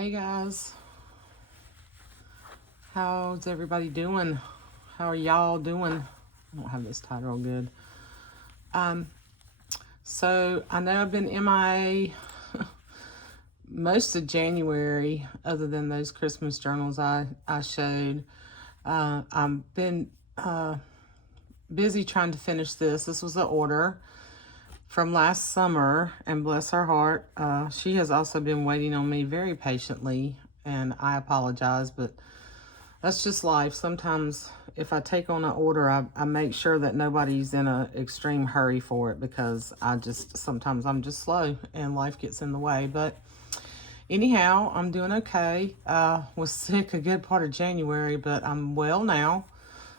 Hey guys, how's everybody doing? How are y'all doing? I don't have this title good. So I know I've been MIA most of January, other than those Christmas journals I showed. I've been busy trying to finish this. This was an order from last summer, and bless her heart, she has also been waiting on me very patiently, and I apologize, but that's just life. Sometimes if I take on an order, I make sure that nobody's in an extreme hurry for it, because sometimes I'm just slow and life gets in the way. But anyhow, I'm doing okay. Was sick a good part of January, but I'm well now.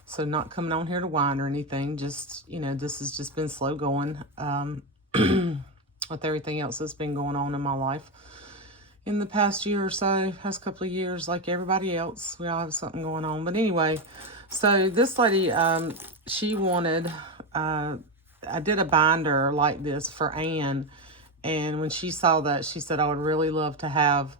So not coming on here to whine or anything. Just, this has just been slow going with everything else that's been going on in my life in the past year or so, past couple of years, like everybody else. We all have something going on. But anyway, so this lady, she wanted, I did a binder like this for Anne. And when she saw that, she said, I would really love to have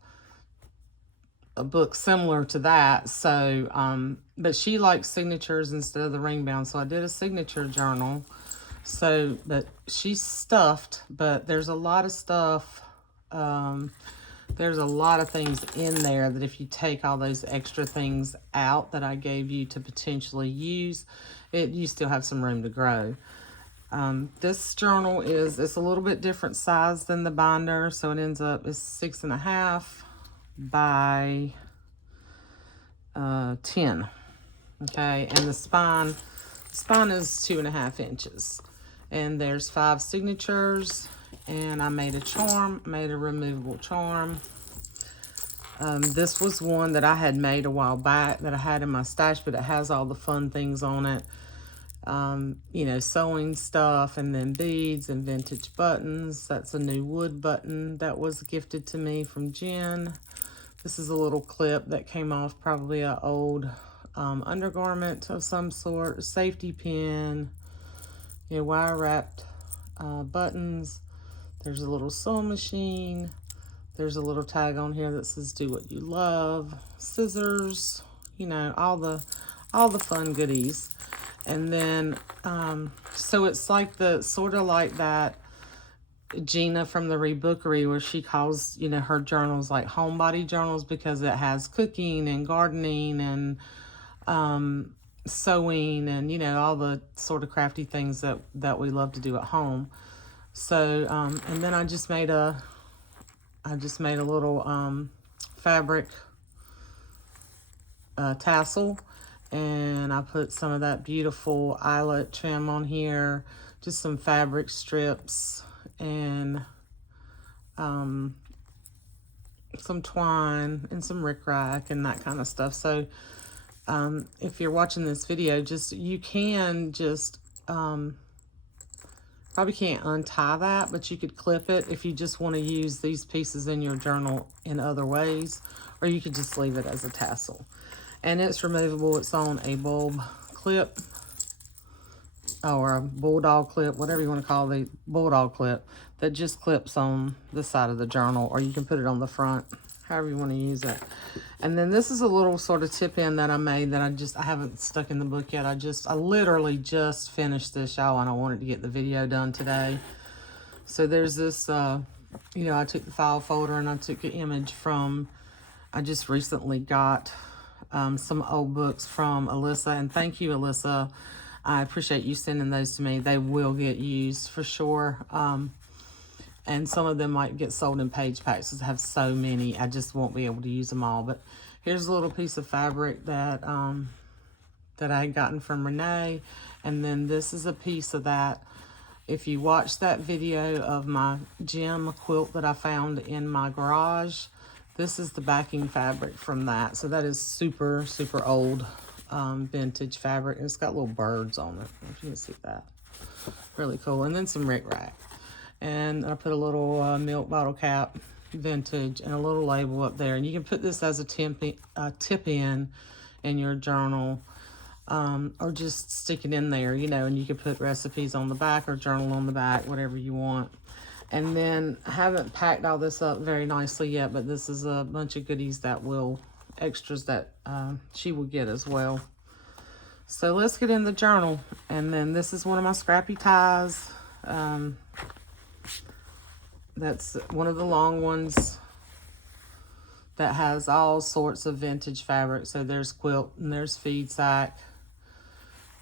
a book similar to that. So, but she likes signatures instead of the ring bound. So I did a signature journal. So, but she's stuffed, but there's a lot of stuff. There's a lot of things in there that if you take all those extra things out that I gave you to potentially use, you still have some room to grow. This journal it's a little bit different size than the binder. So it ends up is 6.5 by 10. Okay. And the spine is 2.5 inches, and there's 5 signatures, and I made a charm, made a removable charm. This was one that I had made a while back that I had in my stash, but it has all the fun things on it. Sewing stuff, and then beads and vintage buttons. That's a new wood button that was gifted to me from Jen. This is a little clip that came off probably an old undergarment of some sort. Safety pin, wire wrapped buttons. There's a little sewing machine. There's a little tag on here that says "Do what you love." Scissors, all the fun goodies. And then, so it's like sort of like that Gina from the Rebookery, where she calls, her journals like homebody journals, because it has cooking and gardening and sewing and, all the sort of crafty things that we love to do at home. So, and then I just made a little fabric tassel. And I put some of that beautiful eyelet trim on here, just some fabric strips, and some twine and some rickrack and that kind of stuff. So if you're watching this video, you can probably can't untie that, but you could clip it if you just want to use these pieces in your journal in other ways, or you could just leave it as a tassel. And it's removable. It's on a bulb clip, or a bulldog clip, whatever you want to call the bulldog clip, that just clips on the side of the journal, or you can put it on the front, however you want to use it. And then this is a little sort of tip in that I made that I haven't stuck in the book yet. I literally just finished this, y'all, and I wanted to get the video done today. So there's this, I took the file folder and I took an image from, I just recently got some old books from Alyssa, and thank you, Alyssa. I appreciate you sending those to me. They will get used for sure. And some of them might get sold in page packs because I have so many. I just won't be able to use them all. But here's a little piece of fabric that I had gotten from Renee. And then this is a piece of that. If you watch that video of my gem quilt that I found in my garage, this is the backing fabric from that. So that is super, super old vintage fabric. And it's got little birds on it, if you can see that. Really cool. And then some rickrack. And I put a little milk bottle cap, vintage, and a little label up there. And you can put this as a tip in your journal, or just stick it in there, and you can put recipes on the back or journal on the back, whatever you want. And then I haven't packed all this up very nicely yet, but this is a bunch of goodies that extras that she will get as well. So let's get in the journal. And then this is one of my scrappy ties. That's one of the long ones that has all sorts of vintage fabric. So there's quilt and there's feed sack.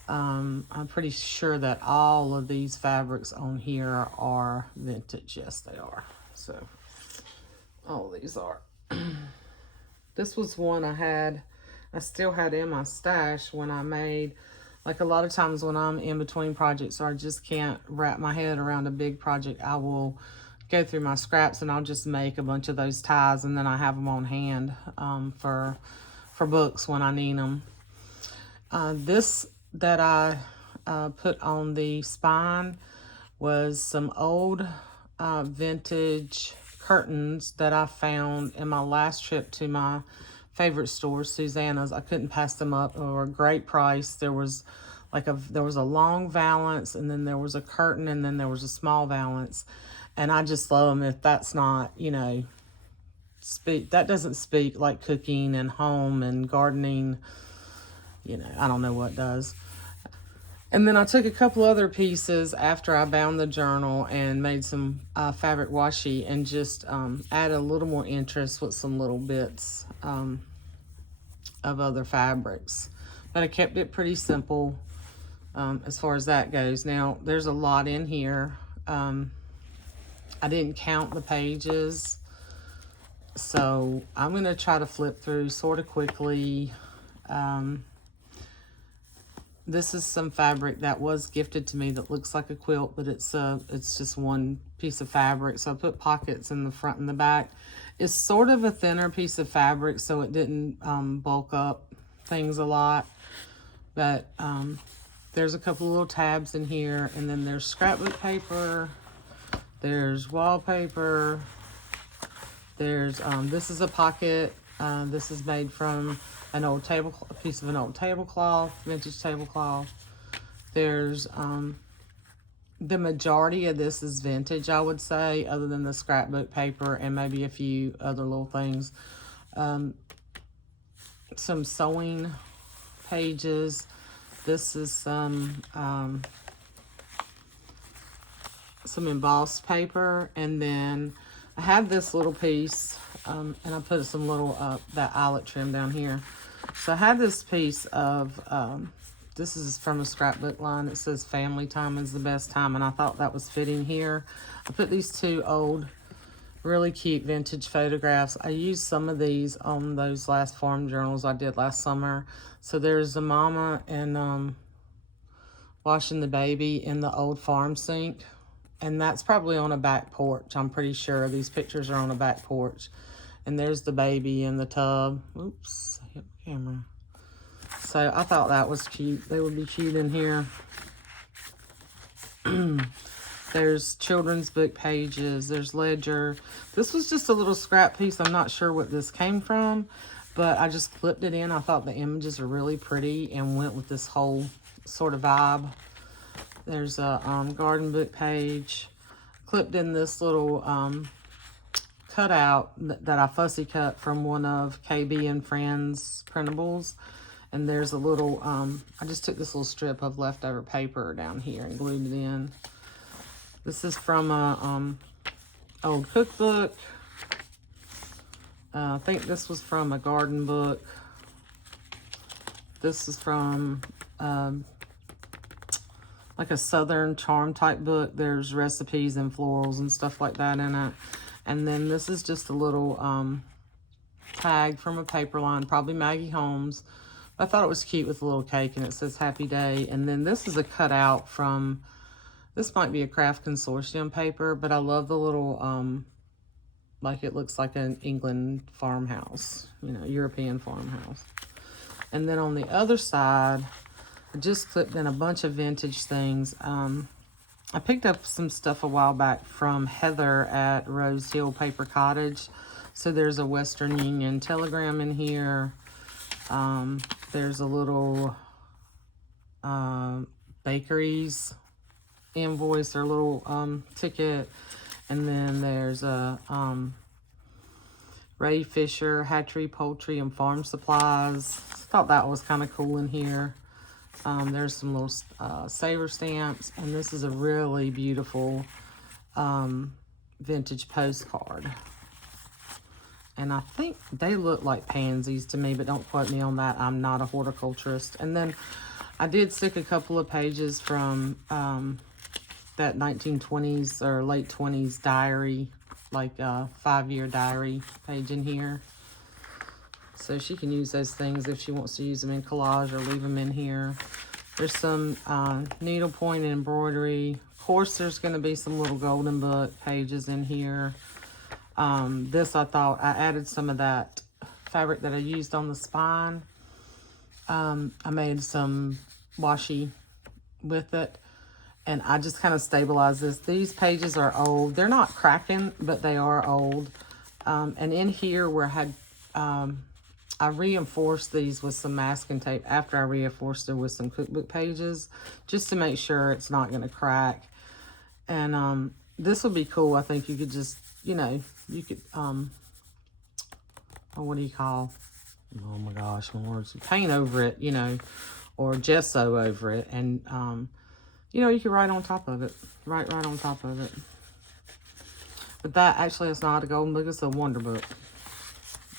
I'm pretty sure that all of these fabrics on here are vintage. Yes, they are. So all these are. This was one I still had in my stash when I made, like a lot of times when I'm in between projects or I just can't wrap my head around a big project, I will go through my scraps and I'll just make a bunch of those ties, and then I have them on hand for books when I need them. This that I put on the spine was some old vintage curtains that I found in my last trip to my favorite store, Susanna's. I couldn't pass them up. They were a great price. There was a long valance, and then there was a curtain, and then there was a small valance. And I just love them. If that's not, that doesn't speak like cooking and home and gardening, I don't know what does. And then I took a couple other pieces after I bound the journal and made some fabric washi and just added a little more interest with some little bits of other fabrics. But I kept it pretty simple as far as that goes. Now, there's a lot in here. I didn't count the pages, so I'm going to try to flip through sort of quickly. This is some fabric that was gifted to me that looks like a quilt, but it's just one piece of fabric. So I put pockets in the front and the back. It's sort of a thinner piece of fabric, so it didn't bulk up things a lot. But there's a couple of little tabs in here, and then there's scrapbook paper. There's wallpaper. There's this is a pocket. This is made from a piece of an old tablecloth, vintage tablecloth. There's the majority of this is vintage, I would say, other than the scrapbook paper and maybe a few other little things. Some sewing pages. This is some embossed paper, and then I have this little piece, and I put some little that eyelet trim down here. So I have this piece of this is from a scrapbook line. It says family time is the best time, and I thought that was fitting here. I put these two old, really cute vintage photographs. I used some of these on those last farm journals I did last summer. So there's a mama and washing the baby in the old farm sink. And that's probably on a back porch. I'm pretty sure these pictures are on a back porch. And there's the baby in the tub. Oops, I hit my camera. So I thought that was cute. They would be cute in here. There's children's book pages. There's ledger. This was just a little scrap piece. I'm not sure what this came from, but I just clipped it in. I thought the images are really pretty and went with this whole sort of vibe. There's a garden book page. Clipped in this little cutout that I fussy cut from one of KB and Friends printables. And there's a little, I just took this little strip of leftover paper down here and glued it in. This is from a old cookbook. I think this was from a garden book. This is from like a Southern Charm type book. There's recipes and florals and stuff like that in it. And then this is just a little tag from a paper line, probably Maggie Holmes. I thought it was cute with a little cake, and it says Happy Day. And then this is a cutout from, this might be a Craft Consortium paper, but I love the little, like it looks like an England farmhouse, European farmhouse. And then on the other side, I just clipped in a bunch of vintage things. I picked up some stuff a while back from Heather at Rose Hill Paper Cottage. So there's a Western Union telegram in here. There's a little bakeries invoice or little ticket. And then there's a Ray Fisher Hatchery, Poultry, and Farm Supplies. I thought that was kind of cool in here. There's some little saver stamps, and this is a really beautiful vintage postcard. And I think they look like pansies to me, but don't quote me on that. I'm not a horticulturist. And then I did stick a couple of pages from that 1920s or late 20s diary, like a 5-year diary page in here. So she can use those things if she wants to use them in collage or leave them in here. There's some needlepoint embroidery. Of course, there's going to be some little golden book pages in here. This, I thought, I added some of that fabric that I used on the spine. I made some washi with it, and I just kind of stabilized this. These pages are old. They're not cracking, but they are old. And in here where I reinforced these with some masking tape after I reinforced it with some cookbook pages, just to make sure it's not going to crack. And this would be cool. I think you could just, you know, you could, what do you call, oh my gosh, my words, paint over it, you know, or gesso over it. And, you know, you could write on top of it, write right on top of it. But that actually is not a golden book, it's a wonder book.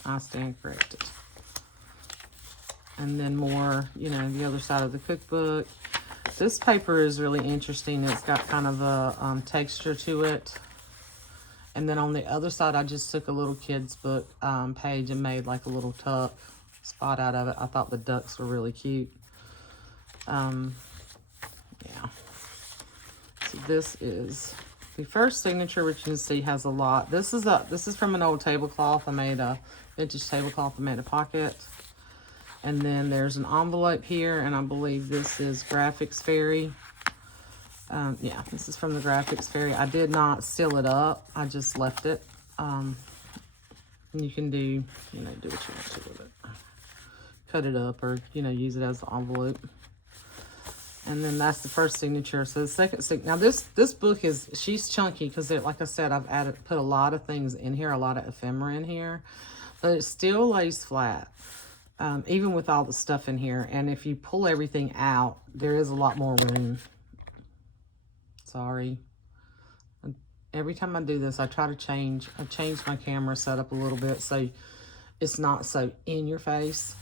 I stand corrected. And then more, you know, the other side of the cookbook. This paper is really interesting. It's got kind of a texture to it. And then on the other side, I just took a little kid's book page and made like a little tuck spot out of it. I thought the ducks were really cute. Yeah. So this is the first signature, which you can see has a lot. This is from an old tablecloth. I made a vintage tablecloth. I made a pocket. And then there's an envelope here, and I believe this is Graphics Fairy. Yeah, this is from the Graphics Fairy. I did not seal it up. I just left it. And you can do, you know, do what you want to with it. Cut it up or, you know, use it as an envelope. And then that's the first signature. So the second signature. Now this book is, she's chunky because, like I said, I've put a lot of things in here, a lot of ephemera in here. But it still lays flat. Even with all the stuff in here. And if you pull everything out, there is a lot more room. Sorry. Every time I do this, I try to change my camera setup a little bit so it's not so in your face.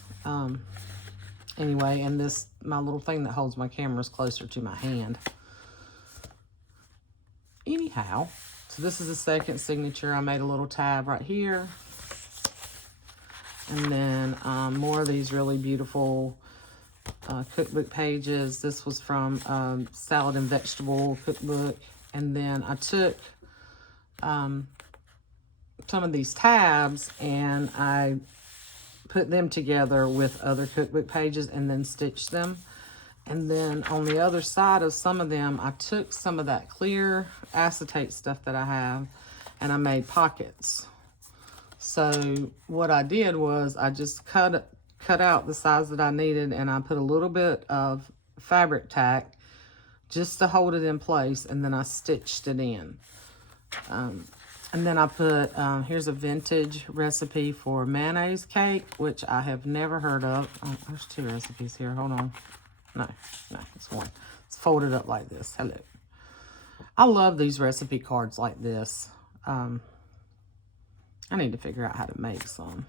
Anyway, and my little thing that holds my camera is closer to my hand. Anyhow, so this is the second signature. I made a little tab right here. And then more of these really beautiful cookbook pages. This was from Salad and Vegetable Cookbook. And then I took some of these tabs and I put them together with other cookbook pages and then stitched them. And then on the other side of some of them, I took some of that clear acetate stuff that I have and I made pockets. So what I did was I just cut out the size that I needed, and I put a little bit of fabric tack just to hold it in place, and then I stitched it in. And then I put, here's a vintage recipe for mayonnaise cake, which I have never heard of. Oh, there's 2 recipes here. Hold on. No, it's one. It's folded up like this. Hello. I love these recipe cards like this. I need to figure out how to make some,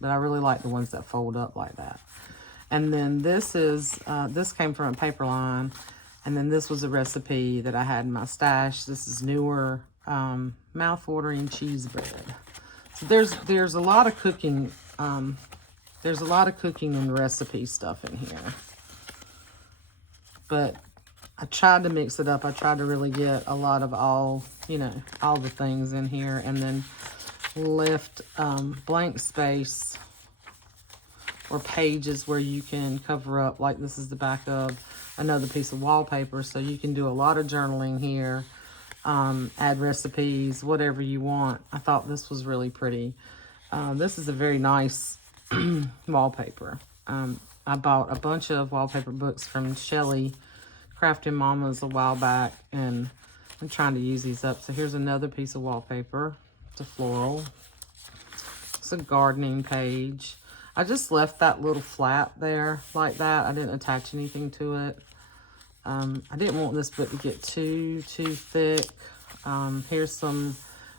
but I really like the ones that fold up like that. And then this is, this came from a paper line, and then this was a recipe that I had in my stash. This is newer, mouth-watering cheese bread. So there's a lot of cooking, there's a lot of cooking and recipe stuff in here. But I tried to mix it up. I tried to really get a lot of all, you know, all the things in here, and then left blank space or pages where you can cover up, like this is the back of another piece of wallpaper, so you can do a lot of journaling here, add recipes, whatever you want. I thought this was really pretty. This is a very nice wallpaper. I bought a bunch of wallpaper books from Shelly Crafting Mamas a while back, and I'm trying to use these up. So here's another piece of wallpaper. It's a floral. It's a gardening page. I just left that little flap there like that. I didn't attach anything to it. I didn't want this book to get too thick. Here's some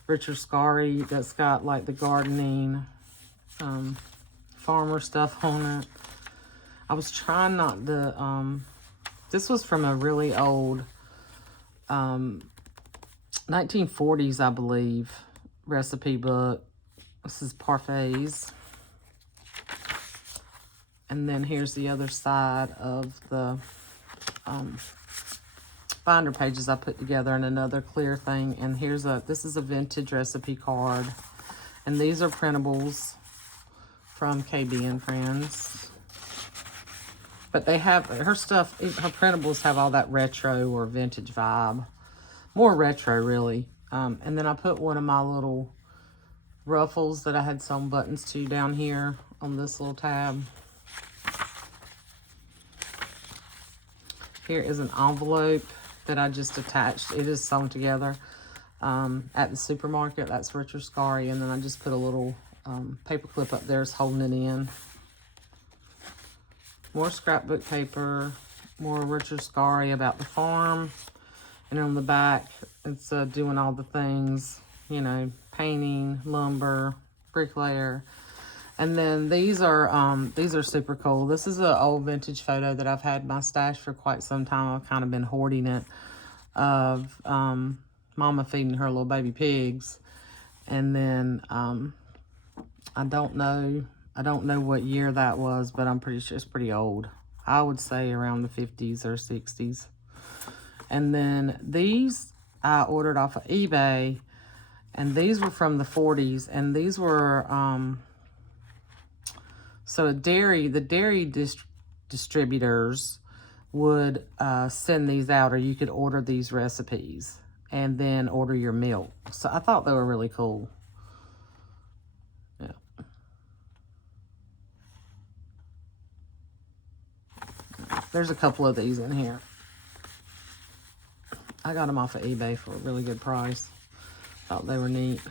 Richard Scarry that's got like the gardening farmer stuff on it. I was trying not to, this was from a really old 1940s, I believe, recipe book. This is parfaits. And then here's the other side of the binder pages I put together in another clear thing. And here's this is a vintage recipe card. And these are printables from KB and Friends. But they have, her stuff, her printables have all that retro or vintage vibe. More retro, really. And then I put one of my little ruffles that I had sewn buttons to down here on this little tab. Here is an envelope that I just attached. It is sewn together at the supermarket. That's Richard Scarry. And then I just put a little paper clip up there is holding it in. More scrapbook paper. More Richard Scarry about the farm. And on the back, it's doing all the things, you know, painting, lumber, bricklayer. And then these are super cool. This is an old vintage photo that I've had in my stash for quite some time. I've kind of been hoarding it, of Mama feeding her little baby pigs. And then I don't know what year that was, but I'm pretty sure it's pretty old. I would say around the 50s or 60s. And then these I ordered off of eBay, and these were from the 40s, and these were so the dairy distributors would send these out, or you could order these recipes and then order your milk. So I thought they were really cool. Yeah. There's a couple of these in here. I got them off of eBay for a really good price. Thought they were neat.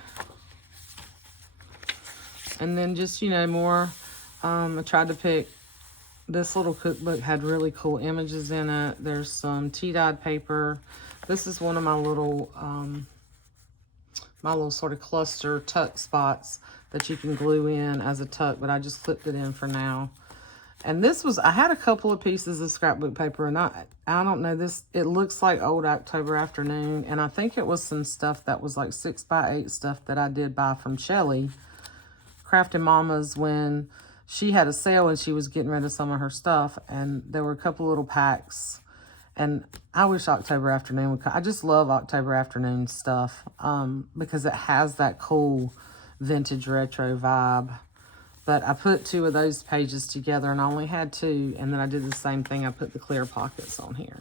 And then just, you know, more, I tried to pick, this little cookbook had really cool images in it. There's some tea-dyed paper. This is one of my little sort of cluster tuck spots that you can glue in as a tuck, but I just clipped it in for now. And this was, I had a couple of pieces of scrapbook paper, and I don't know, this, it looks like old October Afternoon, and I think it was some stuff that was like 6x8 stuff that I did buy from Shelly, Crafting Mamas, when she had a sale and she was getting rid of some of her stuff, and there were a couple little packs, and I wish October Afternoon would come. I just love October Afternoon stuff, because it has that cool vintage retro vibe. But I put two of those pages together, and I only had two. And then I did the same thing. I put the clear pockets on here.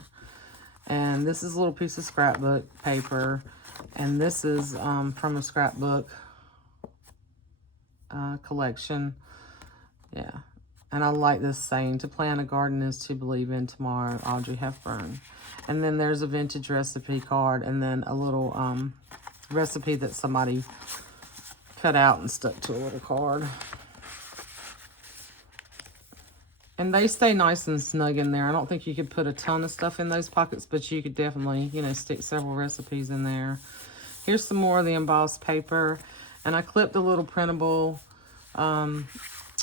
And this is a little piece of scrapbook paper. And this is from a scrapbook collection. Yeah. And I like this saying, to plan a garden is to believe in tomorrow, Audrey Hepburn. And then there's a vintage recipe card. And then a little recipe that somebody cut out and stuck to a little card. And they stay nice and snug in there. I don't think you could put a ton of stuff in those pockets, but you could definitely, you know, stick several recipes in there. Here's some more of the embossed paper. And I clipped a little printable and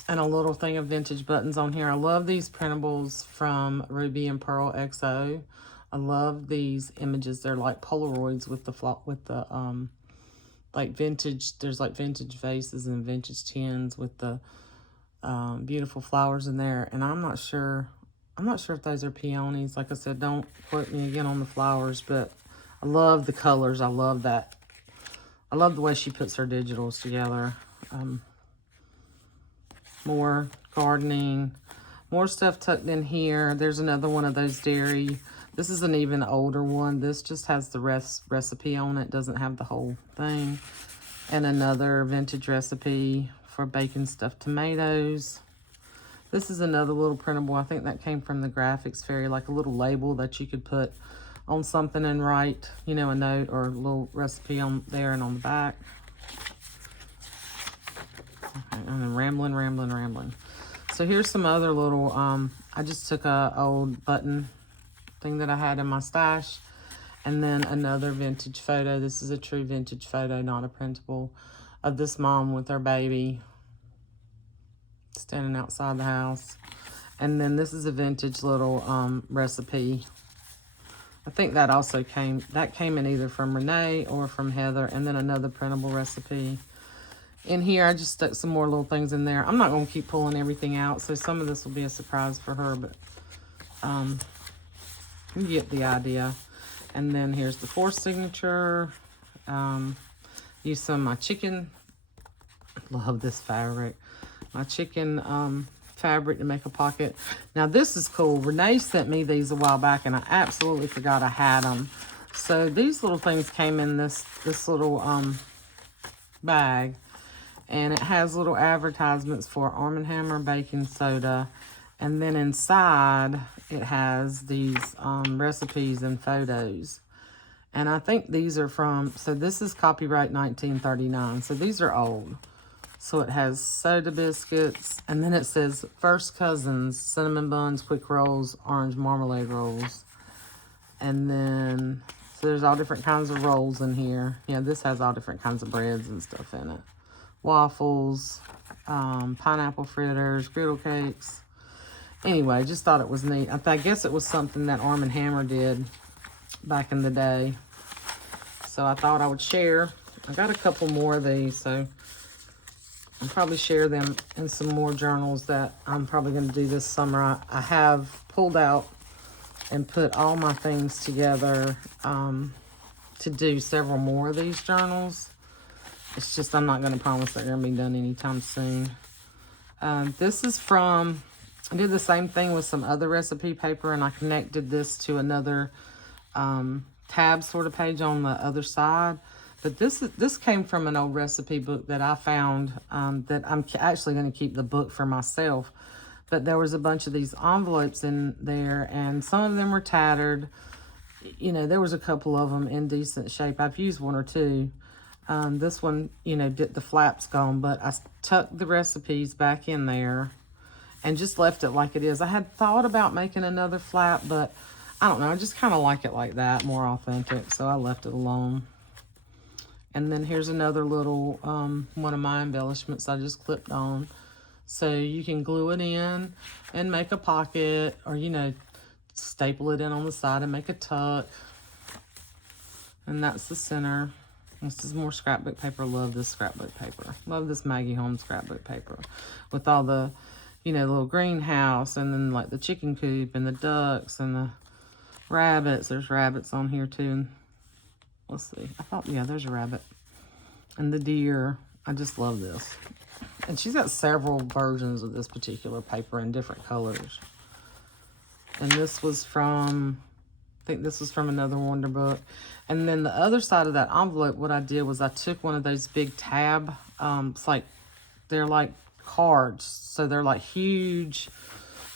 a little thing of vintage buttons on here. I love these printables from Ruby and Pearl XO. I love these images. They're like Polaroids with the like vintage, there's like vintage vases and vintage tins with the beautiful flowers in there. And I'm not sure if those are peonies. Like I said, don't quote me again on the flowers, but I love the colors. I love that. I love the way she puts her digitals together. More gardening, more stuff tucked in here. There's another one of those dairy. This is an even older one. This just has the recipe on it. Doesn't have the whole thing. And another vintage recipe for bacon stuffed tomatoes. This is another little printable. I think that came from the Graphics Fairy, like a little label that you could put on something and write, you know, a note or a little recipe on there and on the back. Okay, I'm rambling. So here's some other little, I just took a old button thing that I had in my stash, and then another vintage photo. This is a true vintage photo, not a printable, of this mom with her baby standing outside the house. And then this is a vintage little recipe. I think that also came in either from Renee or from Heather, and then another printable recipe. In here, I just stuck some more little things in there. I'm not going to keep pulling everything out, so some of this will be a surprise for her, but you get the idea. And then here's the for signature. Use some of my chicken. Love this fabric. My chicken fabric to make a pocket. Now this is cool. Renee sent me these a while back, and I absolutely forgot I had them. So these little things came in this little bag, and it has little advertisements for Arm & Hammer baking soda, and then inside it has these recipes and photos. And I think these are from, so this is copyright 1939, so these are old. So it has soda biscuits, and then it says First Cousins, cinnamon buns, quick rolls, orange marmalade rolls. And then, so there's all different kinds of rolls in here. Yeah, this has all different kinds of breads and stuff in it. Waffles, pineapple fritters, griddle cakes. Anyway, just thought it was neat. I guess it was something that Arm & Hammer did back in the day. So I thought I would share. I got a couple more of these, so I'll probably share them in some more journals that I'm probably going to do this summer. I have pulled out and put all my things together to do several more of these journals. It's just I'm not going to promise they're going to be done anytime soon. This is from, I did the same thing with some other recipe paper, and I connected this to another tab sort of page on the other side. But this came from an old recipe book that I found that I'm actually going to keep the book for myself. But there was a bunch of these envelopes in there, and some of them were tattered. You know, there was a couple of them in decent shape. I've used one or two. This one, you know, the flap's gone, but I tucked the recipes back in there and just left it like it is. I had thought about making another flap, but I don't know. I just kind of like it like that, more authentic, so I left it alone. And then here's another little one of my embellishments I just clipped on. So you can glue it in and make a pocket, or, you know, staple it in on the side and make a tuck. And that's the center. This is more scrapbook paper. Love this scrapbook paper. Love this Maggie Holmes scrapbook paper. With all the, you know, little greenhouse, and then like the chicken coop and the ducks and the rabbits. There's rabbits on here too. And let's see. I thought, yeah, there's a rabbit. And the deer. I just love this. And she's got several versions of this particular paper in different colors. And this was from, I think this was from another Wonder Book. And then the other side of that envelope, what I did was I took one of those big tab, it's like, they're like cards. So they're like huge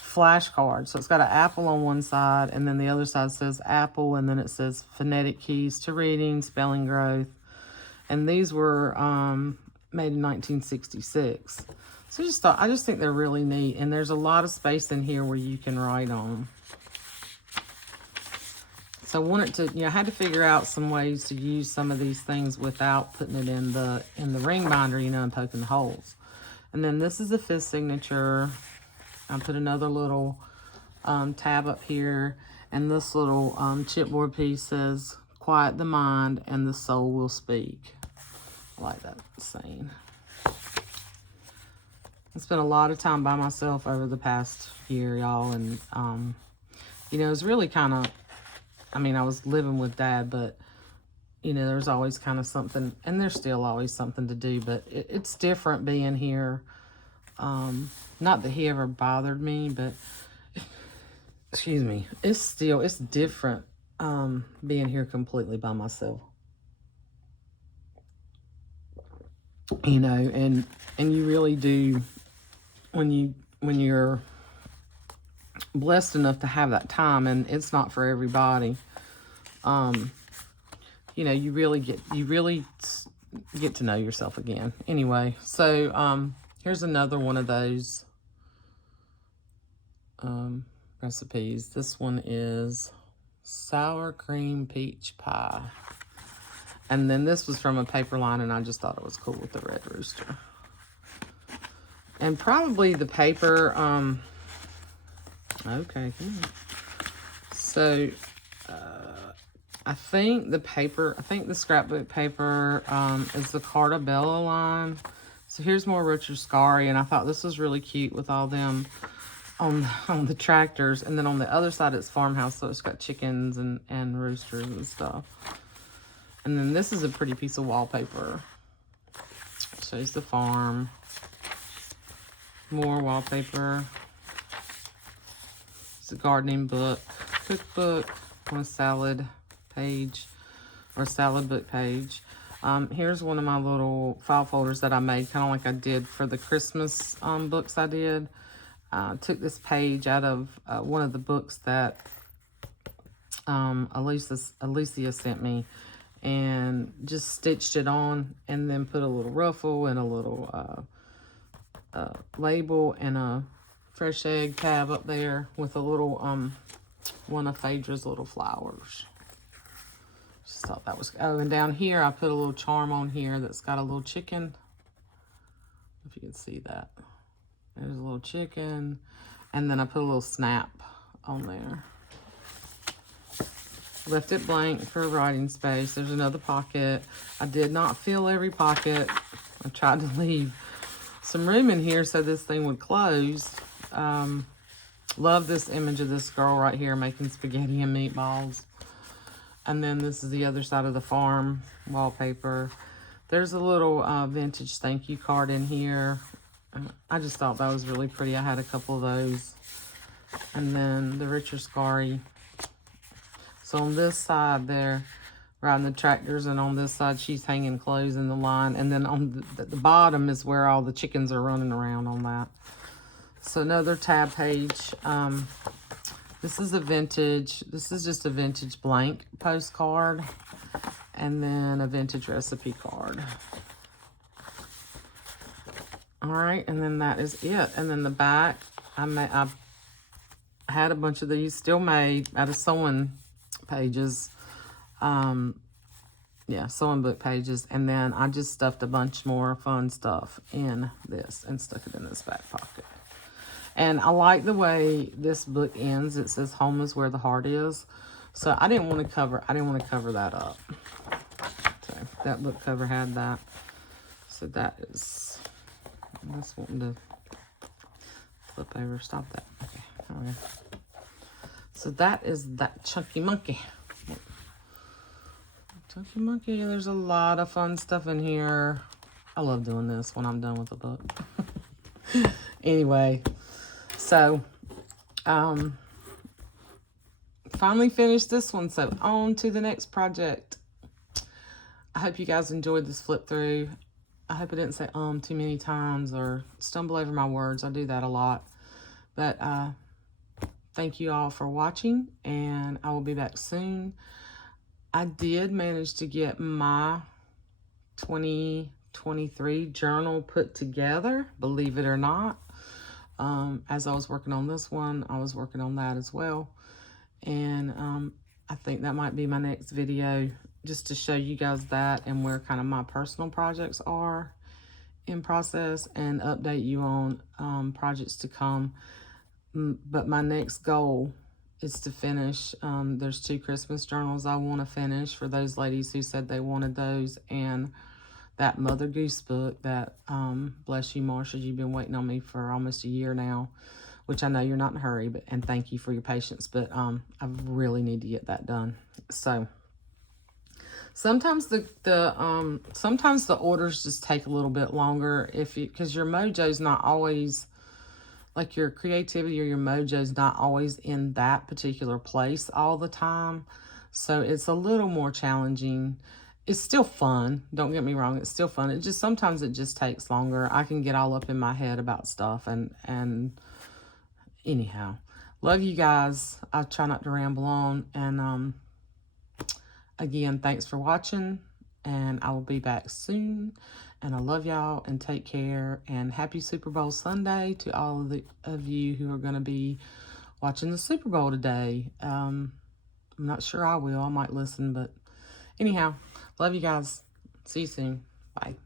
flashcards. So it's got an apple on one side, and then the other side says apple, and then it says phonetic keys to reading, spelling growth. And these were made in 1966. So I just think they're really neat. And there's a lot of space in here where you can write on. So I wanted to, you know, I had to figure out some ways to use some of these things without putting it in the ring binder, you know, and poking the holes. And then this is the fifth signature. I put another little tab up here, and this little chipboard piece says, "Quiet the mind and the soul will speak." I like that saying. I spent a lot of time by myself over the past year, y'all, and you know, it was really kind of, I mean, I was living with Dad, but you know, there's always kind of something, and there's still always something to do, but it's different being here. Not that he ever bothered me, but excuse me, it's different being here completely by myself. You know, and you really do, when you're blessed enough to have that time, and it's not for everybody. you know, you really get to know yourself again. Anyway, so here's another one of those recipes. This one is sour cream peach pie. And then this was from a paper line, and I just thought it was cool with the red rooster. And probably the paper, okay, come on. So, I think the scrapbook paper is the Carta Bella line. So here's more Richard Scarry, and I thought this was really cute with all them on the tractors. And then on the other side, it's Farmhouse, so it's got chickens and roosters and stuff. And then this is a pretty piece of wallpaper. Shows the farm. More wallpaper. It's a gardening book, cookbook, on a salad page or salad book page. Here's one of my little file folders that I made, kind of like I did for the Christmas books I did. Took this page out of one of the books that Alicia sent me, and just stitched it on, and then put a little ruffle and a little label and a fresh egg tab up there with a little one of Phaedra's little flowers. Just thought that was, oh, and down here I put a little charm on here that's got a little chicken. If you can see that. There's a little chicken. And then I put a little snap on there. Left it blank for writing space. There's another pocket. I did not fill every pocket. I tried to leave some room in here so this thing would close. Love this image of this girl right here making spaghetti and meatballs. And then this is the other side of the farm wallpaper. There's a little vintage thank you card in here. I just thought that was really pretty. I had a couple of those. And then the Richard Scarry. So on this side there, riding the tractors, and on this side she's hanging clothes in the line. And then on the bottom is where all the chickens are running around on that. So another tab page. This is just a vintage blank postcard. And then a vintage recipe card. All right, and then that is it. And then the back, I had a bunch of these still made out of sewing pages. Yeah, sewing book pages. And then I just stuffed a bunch more fun stuff in this and stuck it in this back pocket. And I like the way this book ends. It says home is where the heart is. So I didn't want to cover that up. So that book cover had that. So that is, I'm just wanting to flip over. Stop that. Okay. So that is that Chunky Monkey. Chunky Monkey, there's a lot of fun stuff in here. I love doing this when I'm done with the book. Anyway, so finally finished this one, so on to the next project. I hope you guys enjoyed this flip through. I hope I didn't say too many times or stumble over my words. I do that a lot. But thank you all for watching, and I will be back soon. I did manage to get my 2023 journal put together, believe it or not. As I was working on this one, I was working on that as well. And I think that might be my next video, just to show you guys that and where kind of my personal projects are in process, and update you on projects to come. But my next goal is to finish. There's 2 Christmas journals I want to finish for those ladies who said they wanted those, and that Mother Goose book that, bless you, Marsha, you've been waiting on me for almost a year now, which I know you're not in a hurry, and thank you for your patience, but I really need to get that done. So sometimes sometimes the orders just take a little bit longer because your mojo's not always, like your creativity or your mojo's not always in that particular place all the time. So it's a little more challenging. It's still fun. Don't get me wrong. It's still fun. Sometimes it just takes longer. I can get all up in my head about stuff, and anyhow, love you guys. I try not to ramble on, and Again, thanks for watching, and I will be back soon. And I love y'all, and take care, and happy Super Bowl Sunday to all of you who are going to be watching the Super Bowl today. I'm not sure I will. I might listen, but anyhow, love you guys. See you soon. Bye.